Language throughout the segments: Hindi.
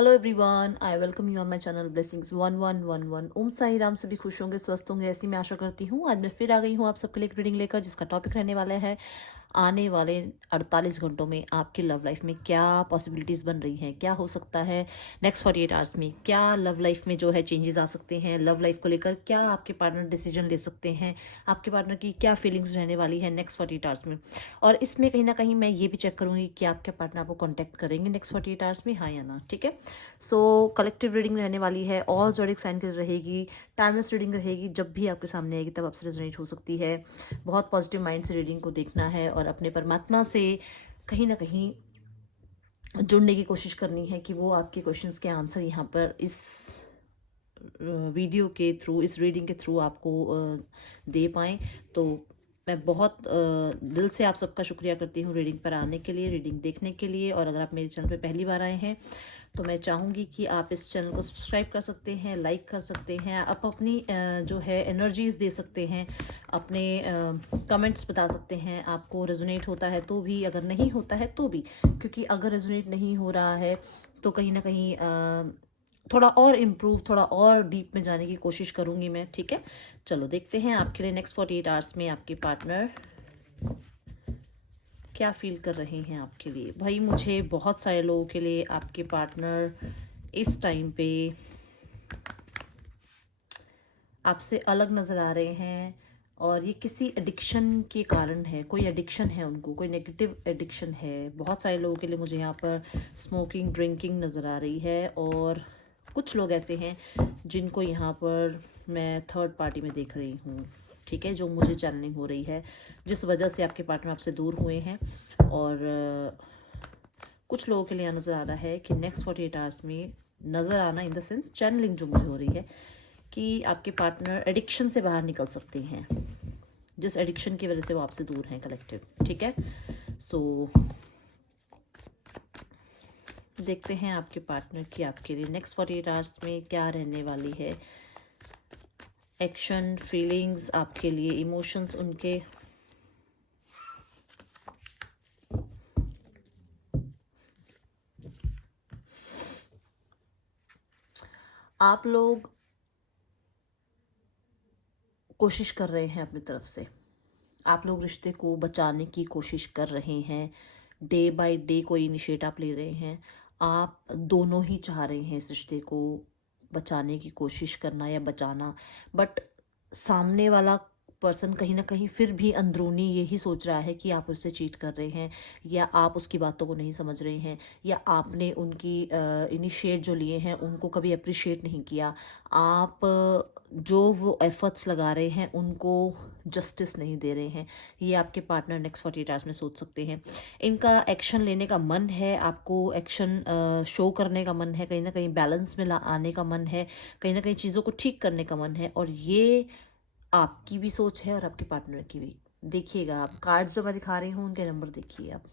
Hello everyone, I welcome you on my channel blessings 1111। ओम साई राम। सभी खुश होंगे, स्वस्थ होंगे, ऐसी मैं आशा करती हूँ। आज मैं फिर आ गई हूँ आप सबके लिए एक रीडिंग लेकर, जिसका टॉपिक रहने वाला है आने वाले 48 घंटों में आपकी लव लाइफ में क्या पॉसिबिलिटीज़ बन रही हैं, क्या हो सकता है नेक्स्ट 48 आवर्स में, क्या लव लाइफ में जो है चेंजेस आ सकते हैं, लव लाइफ को लेकर क्या आपके पार्टनर डिसीजन ले सकते हैं, आपके पार्टनर की क्या फीलिंग्स रहने वाली है नेक्स्ट 48 आवर्स में। और इसमें कहीं ना कहीं मैं ये भी चेक करूँगी कि आपके पार्टनर आपको कॉन्टैक्ट करेंगे नेक्स्ट 48 आवर्स में, हाँ या ना। ठीक है। सो कलेक्टिव रीडिंग रहने वाली है, ऑल ज़ोडिक साइन की रहेगी, टाइमलेस रीडिंग रहेगी। जब भी आपके सामने आएगी तब आपसे रेजोनेट हो सकती है। बहुत पॉजिटिव माइंड से रीडिंग को देखना है और अपने परमात्मा से कहीं ना कहीं जुड़ने की कोशिश करनी है कि वो आपके क्वेश्चंस के आंसर यहाँ पर इस वीडियो के थ्रू, इस रीडिंग के थ्रू आपको दे पाएँ। तो मैं बहुत दिल से आप सबका शुक्रिया करती हूँ रीडिंग पर आने के लिए, रीडिंग देखने के लिए। और अगर आप मेरे चैनल पे पहली बार आए हैं तो मैं चाहूँगी कि आप इस चैनल को सब्सक्राइब कर सकते हैं, लाइक कर सकते हैं, आप अपनी जो है एनर्जीज़ दे सकते हैं, अपने कमेंट्स बता सकते हैं। आपको रेजोनेट होता है तो भी, अगर नहीं होता है तो भी, क्योंकि अगर रेजोनेट नहीं हो रहा है तो कहीं ना कहीं थोड़ा और इम्प्रूव, थोड़ा और डीप में जाने की कोशिश करूँगी मैं। ठीक है, चलो देखते हैं आपके लिए नेक्स्ट 48 आवर्स में आपके पार्टनर क्या फील कर रहे हैं आपके लिए। भाई मुझे बहुत सारे लोगों के लिए आपके पार्टनर इस टाइम पे आपसे अलग नज़र आ रहे हैं और ये किसी एडिक्शन के कारण है। कोई एडिक्शन है उनको, कोई नेगेटिव एडिक्शन है। बहुत सारे लोगों के लिए मुझे यहाँ पर स्मोकिंग, ड्रिंकिंग नज़र आ रही है। और कुछ लोग ऐसे हैं जिनको यहाँ पर मैं थर्ड पार्टी में देख रही हूँ। ठीक है, जो मुझे चैनलिंग हो रही है, जिस वजह से आपके पार्टनर आपसे दूर हुए हैं। और कुछ लोगों के लिए यहाँ नज़र आ रहा है कि नेक्स्ट 48 आवर्स में, नज़र आना इन द सेंस चैनलिंग जो मुझे हो रही है, कि आपके पार्टनर एडिक्शन से बाहर निकल सकते हैं, जिस एडिक्शन की वजह से वो आपसे दूर हैं कलेक्टिव। ठीक है, सो देखते हैं आपके पार्टनर की आपके लिए नेक्स्ट 48 आवर्स में क्या रहने वाली है। एक्शन, फीलिंग्स आपके लिए, इमोशंस उनके। आप लोग कोशिश कर रहे हैं अपनी तरफ से, आप लोग रिश्ते को बचाने की कोशिश कर रहे हैं। डे बाय डे कोई इनिशिएट आप ले रहे हैं। आप दोनों ही चाह रहे हैं इस रिश्ते को बचाने की कोशिश करना या बचाना, बट सामने वाला पर्सन कहीं ना कहीं फिर भी अंदरूनी यही सोच रहा है कि आप उससे चीट कर रहे हैं, या आप उसकी बातों को नहीं समझ रहे हैं, या आपने उनकी इनिशिएट जो लिए हैं उनको कभी अप्रिशिएट नहीं किया। आप जो वो एफर्ट्स लगा रहे हैं उनको जस्टिस नहीं दे रहे हैं। ये आपके पार्टनर नेक्स्ट 48 आवर्स में सोच सकते हैं। इनका एक्शन लेने का मन है, आपको एक्शन शो करने का मन है, कहीं ना कहीं बैलेंस में ला आने का मन है, कहीं ना कहीं चीज़ों को ठीक करने का मन है। और ये आपकी भी सोच है और आपके पार्टनर की भी। देखिएगा, आप कार्ड्स जो मैं दिखा रही हूँ उनके नंबर देखिए आप।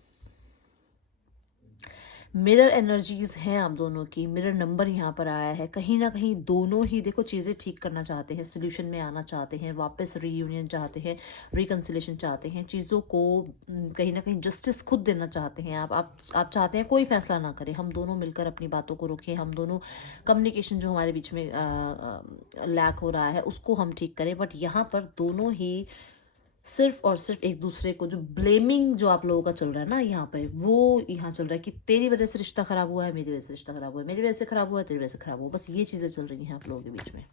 मिरर एनर्जीज हैं आप दोनों की, मिरर नंबर यहाँ पर आया है। कहीं ना कहीं दोनों ही देखो चीज़ें ठीक करना चाहते हैं, सोल्यूशन में आना चाहते हैं, वापस रीयूनियन चाहते हैं, रिकन्सिलेशन चाहते हैं, चीज़ों को कहीं ना कहीं जस्टिस खुद देना चाहते हैं। आप चाहते हैं कोई फैसला ना करें, हम दोनों मिलकर अपनी बातों को रोकें, हम दोनों कम्युनिकेशन जो हमारे बीच में लैक हो रहा है उसको हम ठीक करें। बट यहाँ पर दोनों ही सिर्फ और सिर्फ एक दूसरे को, जो ब्लेमिंग जो आप लोगों का चल रहा है ना यहाँ पे, वो यहाँ चल रहा है कि तेरी वजह से रिश्ता खराब हुआ है, मेरी वजह से रिश्ता खराब हुआ है, मेरी वजह से खराब हुआ है, तेरी वजजह से खराब हुआ। बस ये चीज़ें चल रही हैं आप लोगों के बीच में।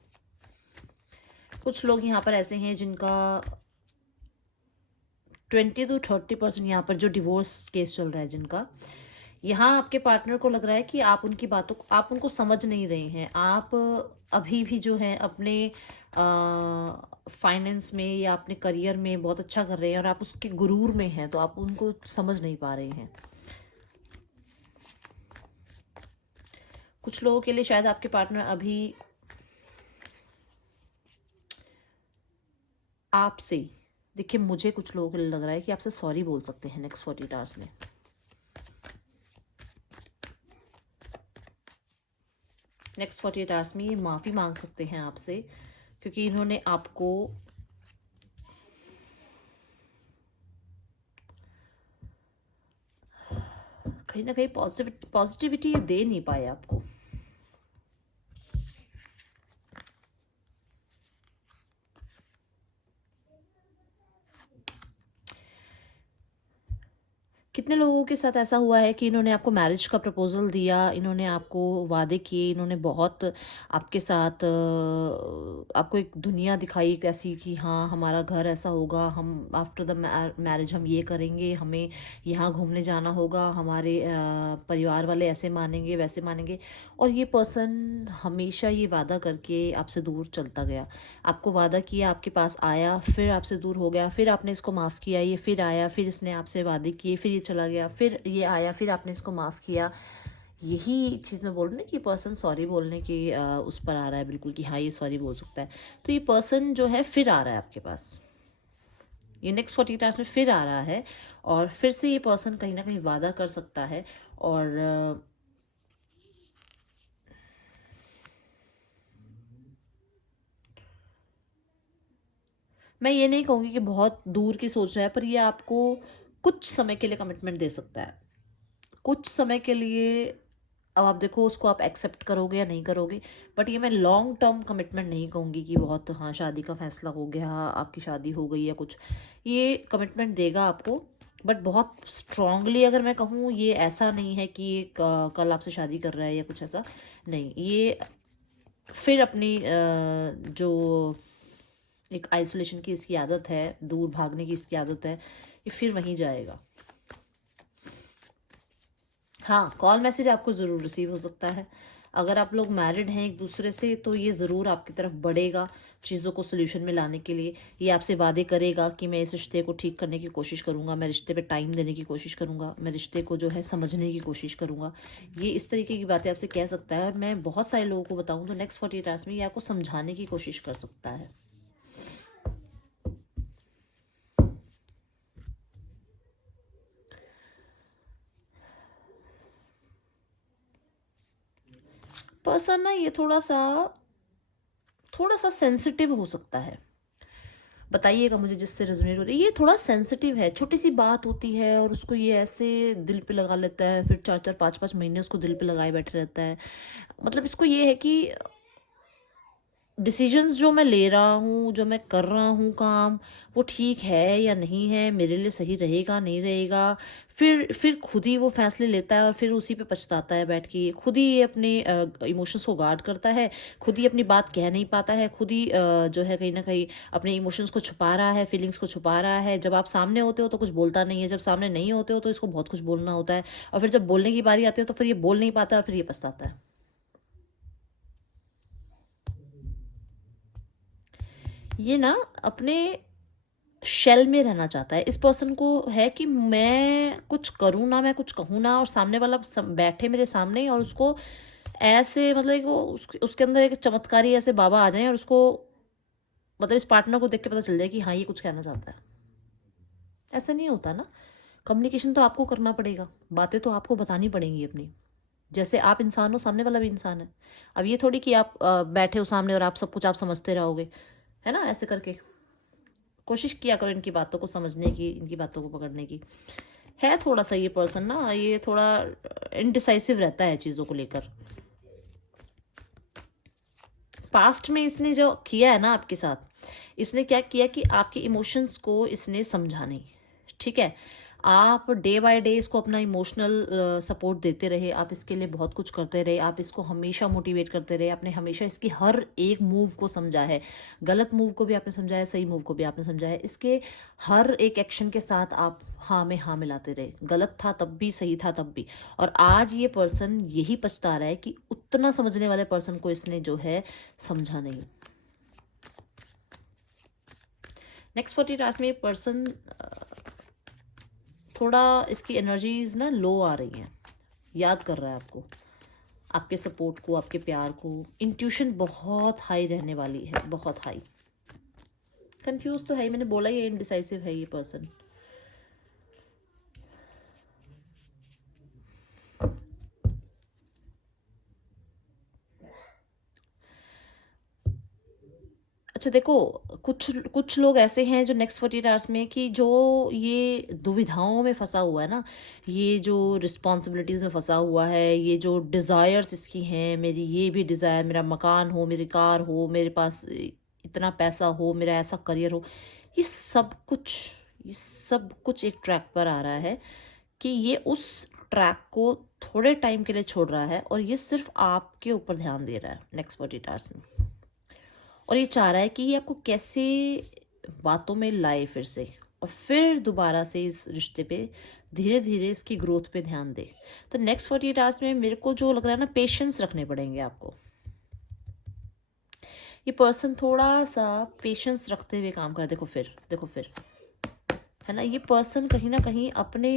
कुछ लोग यहाँ पर ऐसे हैं जिनका 20 to 30% यहाँ पर जो डिवोर्स केस चल रहा है जिनका, यहाँ आपके पार्टनर को लग रहा है कि आप उनकी बातों को, आप उनको समझ नहीं रहे हैं। आप अभी भी जो है अपने फाइनेंस में या अपने करियर में बहुत अच्छा कर रहे हैं और आप उसके गुरूर में हैं, तो आप उनको समझ नहीं पा रहे हैं। कुछ लोगों के लिए शायद आपके पार्टनर अभी आपसे, देखिए मुझे कुछ लोगों के लिए लग रहा है कि आपसे सॉरी बोल सकते हैं नेक्स्ट 48 आवर्स में। नेक्स्ट 48 आवर्स में ये माफ़ी मांग सकते हैं आपसे, क्योंकि इन्होंने आपको कहीं ना कहीं पॉजिटिविटी दे नहीं पाए आपको। कितने लोगों के साथ ऐसा हुआ है कि इन्होंने आपको मैरिज का प्रपोज़ल दिया, इन्होंने आपको वादे किए, इन्होंने बहुत आपके साथ आपको एक दुनिया दिखाई एक ऐसी कि हाँ, हमारा घर ऐसा होगा, हम आफ्टर द मैरिज हम ये करेंगे, हमें यहाँ घूमने जाना होगा, हमारे परिवार वाले ऐसे मानेंगे, वैसे मानेंगे। और ये पर्सन हमेशा ये वादा करके आपसे दूर चलता गया। आपको वादा किया, आपके पास आया, फिर आपसे दूर हो गया, फिर आपने इसको माफ़ किया, ये फिर आया, फिर इसने आपसे वादे किए, फिर ये चला गया, फिर ये आया, फिर आपने इसको माफ़ किया। यही चीज़ मैं बोल रही हूँ ना कि पर्सन सॉरी बोलने की उस पर आ रहा है बिल्कुल कि हाँ, ये सॉरी बोल सकता है। तो ये पर्सन जो है फिर आ रहा है आपके पास, ये नेक्स्ट 48 आवर्स में फिर आ रहा है, और फिर से ये पर्सन कहीं ना कहीं वादा कर सकता है। और मैं ये नहीं कहूँगी कि बहुत दूर की सोच रहा है, पर ये आपको कुछ समय के लिए कमिटमेंट दे सकता है, कुछ समय के लिए। अब आप देखो उसको आप एक्सेप्ट करोगे या नहीं करोगे, बट ये मैं लॉन्ग टर्म कमिटमेंट नहीं कहूँगी कि बहुत हाँ शादी का फैसला हो गया, आपकी शादी हो गई या कुछ। ये कमिटमेंट देगा आपको, बट बहुत स्ट्रांगली अगर मैं कहूँ, ये ऐसा नहीं है कि ये कल आपसे शादी कर रहा है या कुछ ऐसा नहीं। ये फिर अपनी जो एक आइसोलेशन की इसकी आदत है, दूर भागने की इसकी आदत है, ये फिर वहीं जाएगा। हाँ, कॉल मैसेज आपको ज़रूर रिसीव हो सकता है। अगर आप लोग मैरिड हैं एक दूसरे से, तो ये ज़रूर आपकी तरफ बढ़ेगा चीज़ों को सोल्यूशन में लाने के लिए। ये आपसे वादे करेगा कि मैं इस रिश्ते को ठीक करने की कोशिश करूँगा, मैं रिश्ते पे टाइम देने की कोशिश करूँगा, मैं रिश्ते को जो है समझने की कोशिश करूँगा। ये इस तरीके की बातें आपसे कह सकता है। और मैं बहुत सारे लोगों को बताऊँ तो नेक्स्ट 48 आवर्स में ये आपको समझाने की कोशिश कर सकता है। पर्सन ना ये थोड़ा सा सेंसिटिव हो सकता है। बताइएगा मुझे जिससे रेजोनेट हो रही है। ये थोड़ा सेंसिटिव है, छोटी सी बात होती है और उसको ये ऐसे दिल पे लगा लेता है, फिर 4-4 5-5 महीने उसको दिल पे लगाए बैठे रहता है। मतलब इसको ये है कि डिसीजंस जो मैं ले रहा हूँ, जो मैं कर रहा हूँ काम, वो ठीक है या नहीं है, मेरे लिए सही रहेगा नहीं रहेगा। फिर खुद ही वो फैसले लेता है और फिर उसी पे पछताता है बैठ के। खुद ही ये अपने इमोशंस को गार्ड करता है, खुद ही अपनी बात कह नहीं पाता है, खुद ही जो है कहीं ना कहीं अपने इमोशंस को छुपा रहा है, फीलिंग्स को छुपा रहा है। जब आप सामने होते हो तो कुछ बोलता नहीं है, जब सामने नहीं होते हो तो इसको बहुत कुछ बोलना होता है, और फिर जब बोलने की बारी आती है तो फिर ये बोल नहीं पाता और फिर ये पछताता है। ये ना अपने शेल में रहना चाहता है। इस पर्सन को है कि मैं कुछ करूँ ना, मैं कुछ कहूँ ना, और सामने वाला बैठे मेरे सामने और उसको ऐसे मतलब एक वो उसके अंदर एक चमत्कारी ऐसे बाबा आ जाए और उसको मतलब इस पार्टनर को देख के पता चल जाए कि हाँ ये कुछ कहना चाहता है। ऐसा नहीं होता ना। कम्युनिकेशन तो आपको करना पड़ेगा, बातें तो आपको बतानी पड़ेंगी अपनी। जैसे आप इंसान हो, सामने वाला भी इंसान है। अब ये थोड़ी कि आप बैठे हो सामने और आप सब कुछ आप समझते रहोगे, है ना। ऐसे करके कोशिश किया करो इनकी बातों को समझने की, इनकी बातों को पकड़ने की। है थोड़ा सा ये पर्सन ना, ये थोड़ा इनडिसाइसिव रहता है चीज़ों को लेकर। पास्ट में इसने जो किया है ना आपके साथ, इसने क्या किया कि आपके इमोशंस को इसने समझा नहीं। ठीक है, आप डे बाय डे इसको अपना इमोशनल सपोर्ट देते रहे, आप इसके लिए बहुत कुछ करते रहे, आप इसको हमेशा मोटिवेट करते रहे, आपने हमेशा इसकी हर एक मूव को समझा है। गलत मूव को भी आपने समझा है, सही मूव को भी आपने समझा है। इसके हर एक एक्शन के साथ आप हाँ में हाँ मिलाते रहे, गलत था तब भी, सही था तब भी। और आज ये पर्सन यही पछता रहा है कि उतना समझने वाले पर्सन को इसने जो है समझा नहीं। नेक्स्ट 40 आवर्स में ये पर्सन थोड़ा इसकी एनर्जीज ना लो आ रही हैं, याद कर रहा है आपको, आपके सपोर्ट को, आपके प्यार को। इंट्यूशन बहुत हाई रहने वाली है, बहुत हाई। कंफ्यूज तो है ही, मैंने बोला ही इनडिसाइसिव है ये पर्सन। अच्छा देखो, कुछ कुछ लोग ऐसे हैं जो नेक्स्ट 48 आवर्स में कि जो ये दुविधाओं में फंसा हुआ है ना, ये जो रिस्पॉन्सिबिलिटीज़ में फंसा हुआ है, ये जो डिज़ायर्स इसकी हैं, मेरी ये भी डिज़ायर, मेरा मकान हो, मेरी कार हो, मेरे पास इतना पैसा हो, मेरा ऐसा करियर हो, ये सब कुछ, ये सब कुछ एक ट्रैक पर आ रहा है कि ये उस ट्रैक को थोड़े टाइम के लिए छोड़ रहा है और ये सिर्फ आपके ऊपर ध्यान दे रहा है नेक्स्ट 48 आवर्स में, और ये चाह रहा है कि ये आपको कैसे बातों में लाए फिर से, और फिर दोबारा से इस रिश्ते पे धीरे धीरे इसकी ग्रोथ पे ध्यान दे। तो नेक्स्ट 48 आवर्स में मेरे को जो लग रहा है ना, पेशेंस रखने पड़ेंगे आपको। ये पर्सन थोड़ा सा पेशेंस रखते हुए काम कर, देखो फिर है ना, ये पर्सन कहीं ना कहीं अपने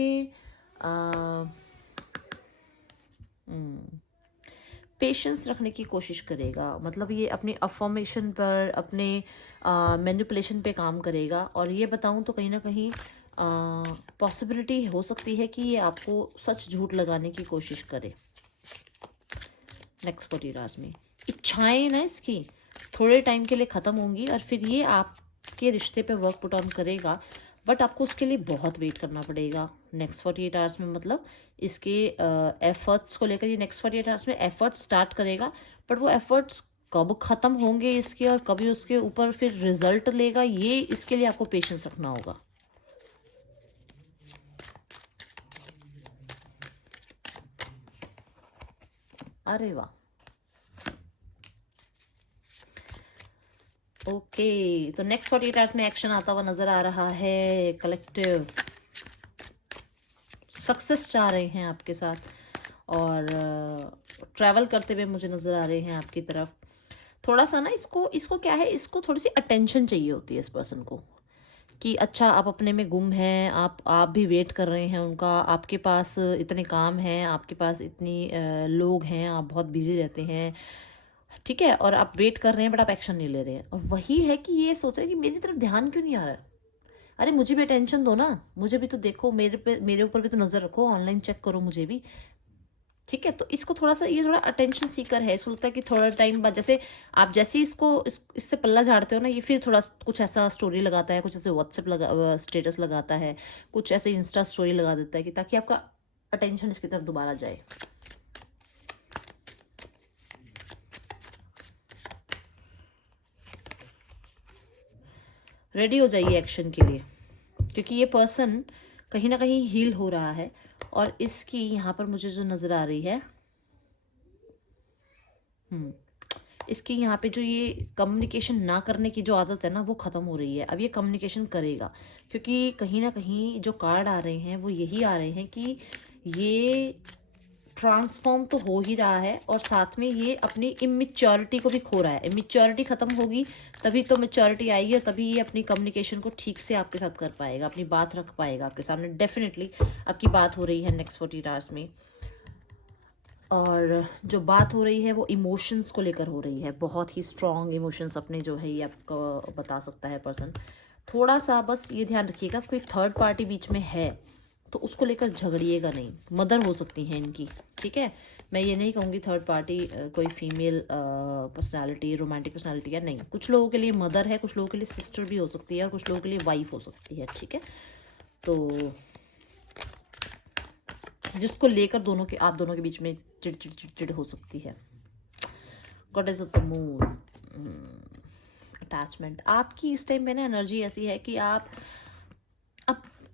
पेशेंस रखने की कोशिश करेगा। मतलब ये अपनी अफर्मेशन पर, अपने मैनिपुलेशन पे काम करेगा। और ये बताऊं तो कहीं ना कहीं पॉसिबिलिटी हो सकती है कि ये आपको सच झूठ लगाने की कोशिश करे नेक्स्ट 48 आवर्स में। इच्छाएं ना इसकी थोड़े टाइम के लिए ख़त्म होंगी और फिर ये आपके रिश्ते पे वर्क पुट ऑन करेगा, बट आपको उसके लिए बहुत वेट करना पड़ेगा नेक्स्ट 48 आवर्स में। मतलब इसके एफर्ट्स को लेकर ये नेक्स्ट 48 आवर्स में एफर्ट्स स्टार्ट करेगा, बट वो एफर्ट्स कब ख़त्म होंगे इसके और कभी उसके ऊपर फिर रिजल्ट लेगा, ये इसके लिए आपको पेशेंस रखना होगा। अरे वाह, ओके। तो नेक्स्ट 48 आवर्स में एक्शन आता हुआ नजर आ रहा है। कलेक्टिव सक्सेस चाह रहे हैं आपके साथ और ट्रैवल करते हुए मुझे नजर आ रहे हैं आपकी तरफ। थोड़ा सा ना इसको क्या है, इसको थोड़ी सी अटेंशन चाहिए होती है इस पर्सन को, कि अच्छा आप अपने में गुम हैं, आप भी वेट कर रहे हैं उनका, आपके पास इतने काम हैं, आपके पास इतनी लोग हैं, आप बहुत बिजी रहते हैं, ठीक है, और आप वेट कर रहे हैं बट आप एक्शन नहीं ले रहे हैं। और वही है कि ये सोच रहे हैं कि मेरी तरफ ध्यान क्यों नहीं आ रहा है, अरे मुझे भी अटेंशन दो ना, मुझे भी तो देखो, मेरे ऊपर भी तो नज़र रखो, ऑनलाइन चेक करो मुझे भी, ठीक है। तो इसको थोड़ा सा, ये थोड़ा अटेंशन सीकर है। इसको लगता है कि थोड़ा टाइम बाद जैसे इससे पल्ला झाड़ते हो ना, ये फिर थोड़ा कुछ ऐसा स्टोरी लगाता है, कुछ ऐसे व्हाट्सएप स्टेटस लगाता है, कुछ ऐसे इंस्टा स्टोरी लगा देता है कि ताकि आपका अटेंशन इसकी तरफ दोबारा जाए। रेडी हो जाइए एक्शन के लिए, क्योंकि ये पर्सन कहीं ना कहीं हील हो रहा है और इसकी यहाँ पर मुझे जो नज़र आ रही है, इसकी यहाँ पे जो ये कम्युनिकेशन ना करने की जो आदत है ना, वो ख़त्म हो रही है। अब ये कम्युनिकेशन करेगा, क्योंकि कहीं ना कहीं जो कार्ड आ रहे हैं वो यही आ रहे हैं कि ये ट्रांसफॉर्म तो हो ही रहा है और साथ में ये अपनी इमेच्योरिटी को भी खो रहा है। इमेच्योरिटी खत्म होगी तभी तो मैच्योरिटी आएगी और तभी ये अपनी कम्युनिकेशन को ठीक से आपके साथ कर पाएगा, अपनी बात रख पाएगा आपके सामने। डेफिनेटली आपकी बात हो रही है नेक्स्ट 48 आवर्स में, और जो बात हो रही है वो इमोशंस को लेकर हो रही है। बहुत ही स्ट्रॉन्ग इमोशंस अपने जो है ये आपको बता सकता है पर्सन। थोड़ा सा बस ये ध्यान रखिएगा, कोई थर्ड पार्टी बीच में है तो उसको लेकर झगड़िएगा नहीं। मदर हो सकती है इनकी, ठीक है, मैं ये नहीं कहूँगी थर्ड पार्टी कोई फीमेल पर्सनालिटी, रोमांटिक पर्सनालिटी या नहीं। कुछ लोगों के लिए मदर है, कुछ लोगों के लिए सिस्टर भी हो सकती है और कुछ लोगों के लिए वाइफ हो सकती है, ठीक है। तो जिसको लेकर आप दोनों के बीच में चिड़ हो सकती है। Goddess of the moon, attachment. आपकी इस टाइम पे ना एनर्जी ऐसी है कि आप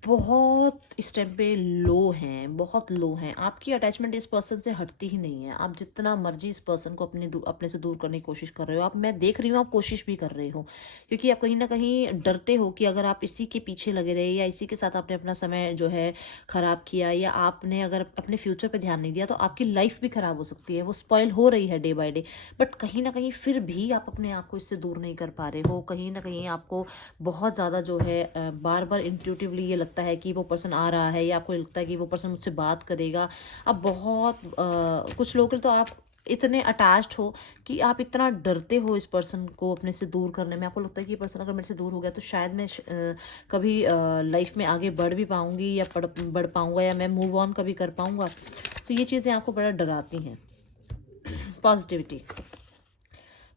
बहुत इस टाइम पे लो हैं, बहुत लो हैं। आपकी अटैचमेंट इस पर्सन से हटती ही नहीं है। आप जितना मर्जी इस पर्सन को अपने से दूर करने की कोशिश कर रहे हो, मैं देख रही हूँ आप कोशिश भी कर रहे हो, क्योंकि आप कहीं ना कहीं डरते हो कि अगर आप इसी के पीछे लगे रहे या इसी के साथ आपने अपना समय जो है ख़राब किया, या आपने अगर अपने फ्यूचर पर ध्यान नहीं दिया तो आपकी लाइफ भी ख़राब हो सकती है। वो स्पॉइल हो रही है डे बाय डे, बट कहीं ना कहीं फिर भी आप अपने आप को इससे दूर नहीं कर पा रहे हो। कहीं ना कहीं आपको बहुत ज़्यादा जो है बार बार इंट्यूटिवली ये लगता है कि वो पर्सन आ रहा है, या आपको लगता है कि वो पर्सन मुझसे बात करेगा। अब बहुत कुछ लोग तो आप इतने अटैच्ड हो कि आप इतना डरते हो इस पर्सन को अपने से दूर करने में। आपको लगता है कि ये पर्सन अगर मेरे से दूर हो गया तो शायद मैं कभी लाइफ में आगे बढ़ भी पाऊंगी या बढ़ पाऊंगा, या मैं मूव ऑन कभी कर पाऊंगा। तो ये चीज़ें आपको बड़ा डराती हैं। पॉजिटिविटी।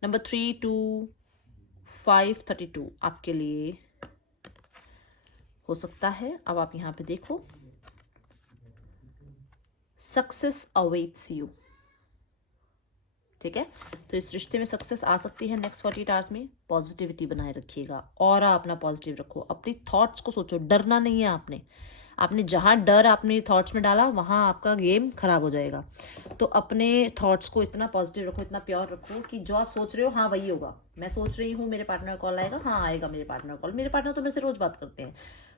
नंबर 3 2 5 32 आपके लिए हो सकता है। अब आप यहाँ पे देखो, सक्सेस अवेट्स यू, ठीक है। तो इस रिश्ते में सक्सेस आ सकती है नेक्स्ट 48 आवर्स में। पॉजिटिविटी बनाए रखिएगा और अपना पॉजिटिव रखो, अपनी थॉट्स को सोचो, डरना नहीं है आपने। आपने जहाँ डर अपने थॉट्स में डाला वहाँ आपका गेम खराब हो जाएगा। तो अपने थॉट्स को इतना पॉजिटिव रखो, इतना प्योर रखो कि जो आप सोच रहे हो हाँ वही होगा। मैं सोच रही हूँ मेरे पार्टनर कॉल आएगा, हाँ आएगा मेरे पार्टनर कॉल। मेरे पार्टनर तो मेरे से रोज बात करते हैं।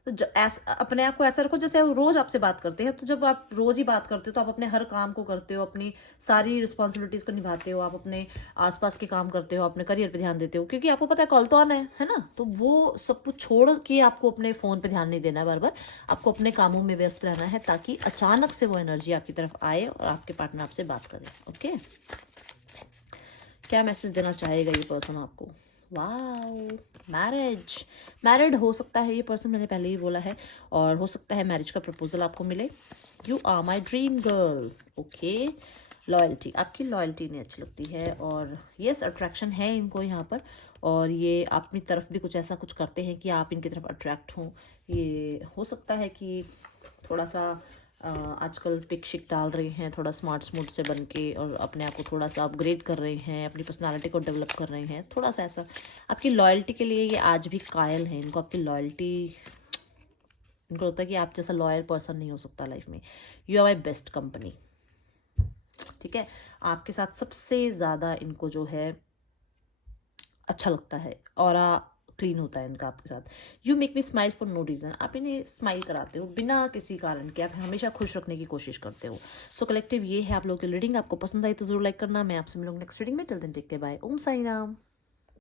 तो अपने आप को ऐसा रखो जैसे वो रोज आपसे बात करते हैं। तो जब आप रोज ही बात करते हो तो आप अपने हर काम को करते हो, अपनी सारी रिस्पॉन्सिबिलिटीज को निभाते हो, आप अपने आसपास के काम करते हो, अपने करियर पे ध्यान देते हो, क्योंकि आपको पता है कल तो आना है ना। तो वो सब कुछ छोड़ के आपको अपने फोन पे ध्यान नहीं देना है बार बार, आपको अपने कामों में व्यस्त रहना है ताकि अचानक से वो एनर्जी आपकी तरफ आए और आपके पार्टनर आपसे बात करे। ओके, क्या मैसेज देना चाहेगा ये पर्सन आपको? वाओ, मैरिज, मैरिड हो सकता है ये पर्सन, मैंने पहले ही बोला है, और हो सकता है मैरिज का प्रपोजल आपको मिले। You are my dream girl. Okay, loyalty, आपकी लॉयल्टी इन्हें अच्छी लगती है, और यस अट्रैक्शन है इनको यहाँ पर, और ये अपनी तरफ भी कुछ ऐसा कुछ करते हैं कि आप इनकी तरफ अट्रैक्ट हों। ये हो सकता है कि थोड़ा सा आजकल पिक शिक डाल रहे हैं, थोड़ा स्मार्ट स्मूथ से बन के, और अपने आप को थोड़ा सा अपग्रेड कर रहे हैं, अपनी पर्सनालिटी को डेवलप कर रहे हैं, थोड़ा सा ऐसा। आपकी लॉयल्टी के लिए ये आज भी कायल हैं, इनको आपकी लॉयल्टी, इनको लगता है कि आप जैसा लॉयल पर्सन नहीं हो सकता लाइफ में। You are my best company. ठीक है, आपके साथ सबसे ज़्यादा इनको जो है अच्छा लगता है, और क्लीन होता है इनका आपके साथ। You make me smile for no reason, आप इन्हें स्माइल कराते हो बिना किसी कारण के, आप हमेशा खुश रखने की कोशिश करते हो। सो कलेक्टिव ये है आप लोगों की रीडिंग। आपको पसंद आई तो जरूर लाइक करना। मैं आपसे मिलूंगी नेक्स्ट रीडिंग में। Till then take care, bye, Om Sai Ram.